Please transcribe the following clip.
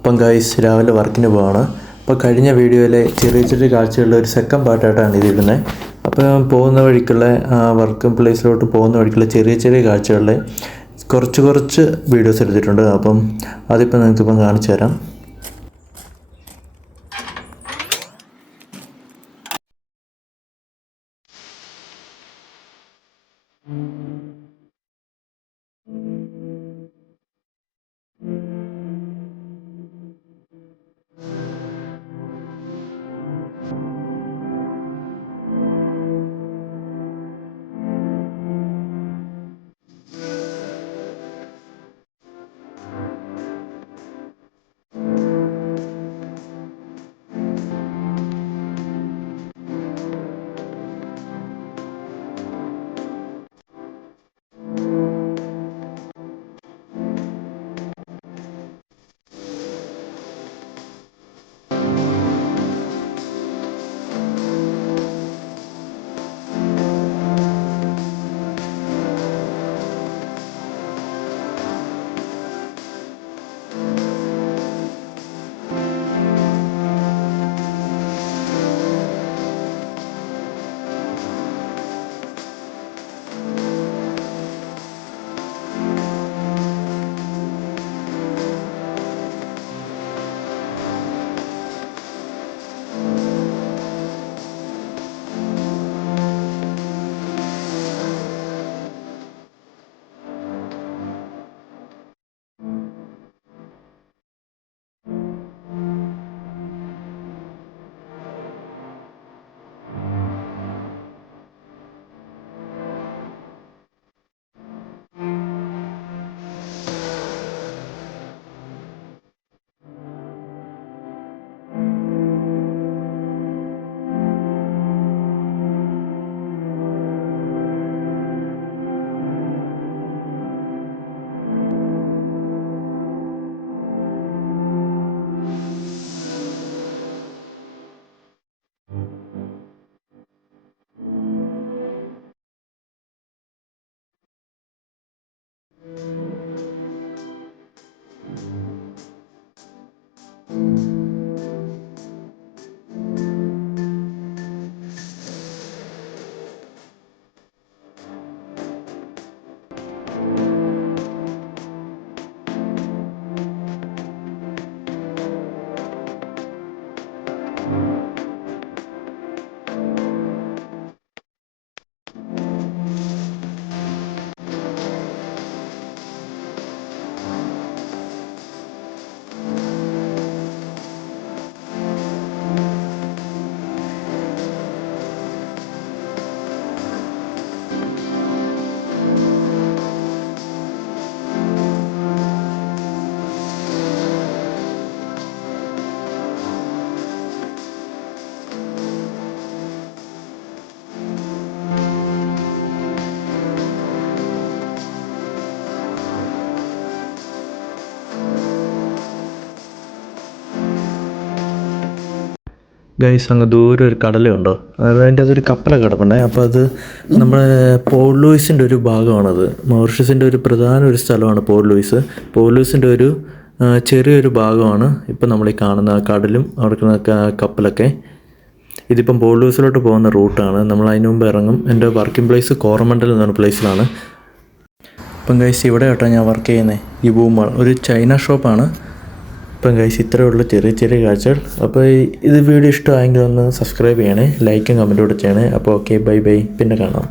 അപ്പം ഗൈസ് രാവിലെ വർക്കിന് പോവാണ്. അപ്പോൾ കഴിഞ്ഞ വീഡിയോയിലെ ചെറിയ ചെറിയ കാഴ്ചകളുടെ ഒരു സെക്കൻഡ് പാർട്ടായിട്ടാണ് ഇതിടുന്നത്. അപ്പോൾ ഞാൻ പോകുന്ന വഴിക്കുള്ള വർക്കും പ്ലേസിലോട്ട് പോകുന്ന വഴിക്കുള്ള ചെറിയ ചെറിയ കാഴ്ചകളുടെ കുറച്ച് വീഡിയോസ് എടുത്തിട്ടുണ്ട്. അപ്പം അതിപ്പോൾ നിങ്ങൾക്കിപ്പം കാണിച്ചു തരാം. ഗൈസ് അങ്ങ് ദൂരെ ഒരു കടലുണ്ടോ, അതിൻ്റെ അതൊരു കപ്പലൊക്കെ കിടപ്പുണ്ടേ. അപ്പോൾ അത് നമ്മുടെ പോൾ ലൂയിസിൻ്റെ ഒരു ഭാഗമാണത്. മൗറീഷ്യസിൻ്റെ ഒരു പ്രധാന ഒരു സ്ഥലമാണ് പോൾ ലൂയിസ്. പോൾ ലൂയിസിൻ്റെ ഒരു ചെറിയൊരു ഭാഗമാണ് ഇപ്പം നമ്മൾ ഈ കാണുന്ന കടലും അവിടെ കപ്പലൊക്കെ. ഇതിപ്പം പോൾ ലൂയിസിലോട്ട് പോകുന്ന റൂട്ടാണ്. നമ്മൾ അതിന് മുമ്പ് ഇറങ്ങും. എൻ്റെ വർക്കിംഗ് പ്ലേസ് കോറമണ്ടൽ എന്ന പ്ലേസിലാണ്. ഇപ്പം ഗൈസ് ഇവിടെ കേട്ടോ ഞാൻ വർക്ക് ചെയ്യുന്നത്. ഈ ബൂമാൾ ഒരു ചൈന ഷോപ്പാണ്. ഇപ്പം ഗൈസ് ഇത്രയേ ഉള്ളൂ ചെറിയ ചെറിയ കാഴ്ചകൾ. അപ്പോൾ ഇത് വീഡിയോ ഇഷ്ടമായെങ്കിൽ ഒന്ന് സബ്സ്ക്രൈബ് ചെയ്യണേ, ലൈക്കും കമൻറ്റും കൂടെ ചെയ്യണേ. അപ്പോൾ ഓക്കെ, ബൈ ബൈ, പിന്നെ കാണാം.